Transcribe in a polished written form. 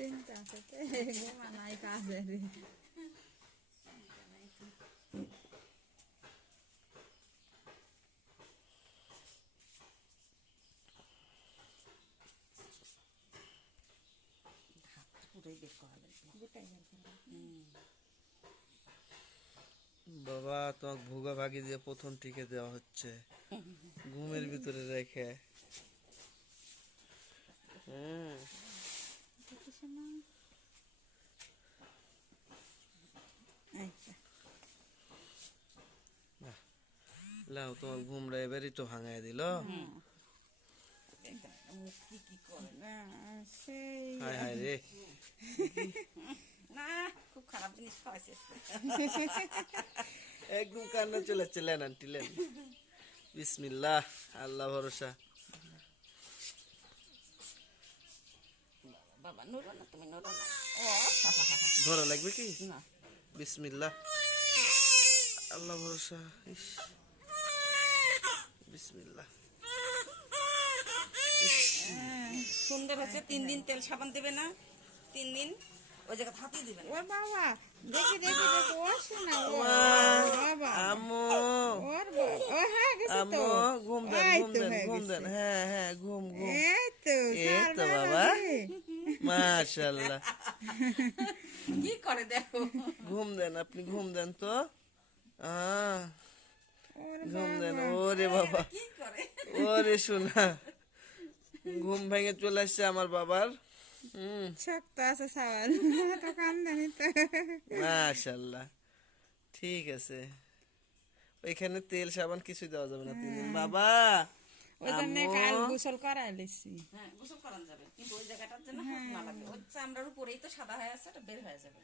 চিন্তা আছে ঘুমানাই কাজের বাবা তোমাকে ভুগা ভাগি দিয়ে প্রথম টিকে দেওয়া হচ্ছে ঘুমের ভিতরে রেখে। লাও তোমার ঘুমরা এবারই তো ভাঙায় দিল। হায় হায় রে, না খুব খারাপ জিনিস খাওয়াইছে। একদম কান্না চলে যাচ্ছে। লেন আন্টি লেন, বিসমিল্লাহ, আল্লাহ ভরসা। বাবা নড়ো না, তুমি নড়ো না। ধরা লাগবে কি? না বিসমিল্লাহ, আল্লাহ ভরসা। ইস, বিসমিল্লাহ। সুন্দর হচ্ছে। 3 দিন তেল সাবান দেবে না, 3 দিন ওই জায়গা হাতিয়ে দিবেন। ও বাবা দেখি দেখি দেখি ও শোনা ও বাবা আম্মু, ওর বাবা ও হ্যাঁ গেছে তো আম্মু ঘুম দেন, ঘুম দেন, ঘুম দেন। হ্যাঁ হ্যাঁ, ঘুম ঘুম। এই তো এই তো বাবা, মাশাআল্লাহ। কি করে দেখো। ঘুম দেন, আপনি ঘুম দেন তো। ঘুম দেন। ওরে বাবা, কি করে ওরে শোনা, ঘুম ভেঙে চলে আসছে আমার বাবার। শক্ত আছে সাবান তো কান্দানি তো মাশাআল্লাহ, ঠিক আছে। ওইখানে তেল সাবান কিছু দেওয়া যাবে না 3 দিন বাবা। ওই জন্য কাল গোসল করাই লিছি। হ্যাঁ গোসল করানো যাবে, কিন্তু ওই জায়গাটার জন্য হাত না লাগে। ওই চামড়ার উপরেই তো সাদা হয়ে আছে, এটা বের হয়ে যাবে।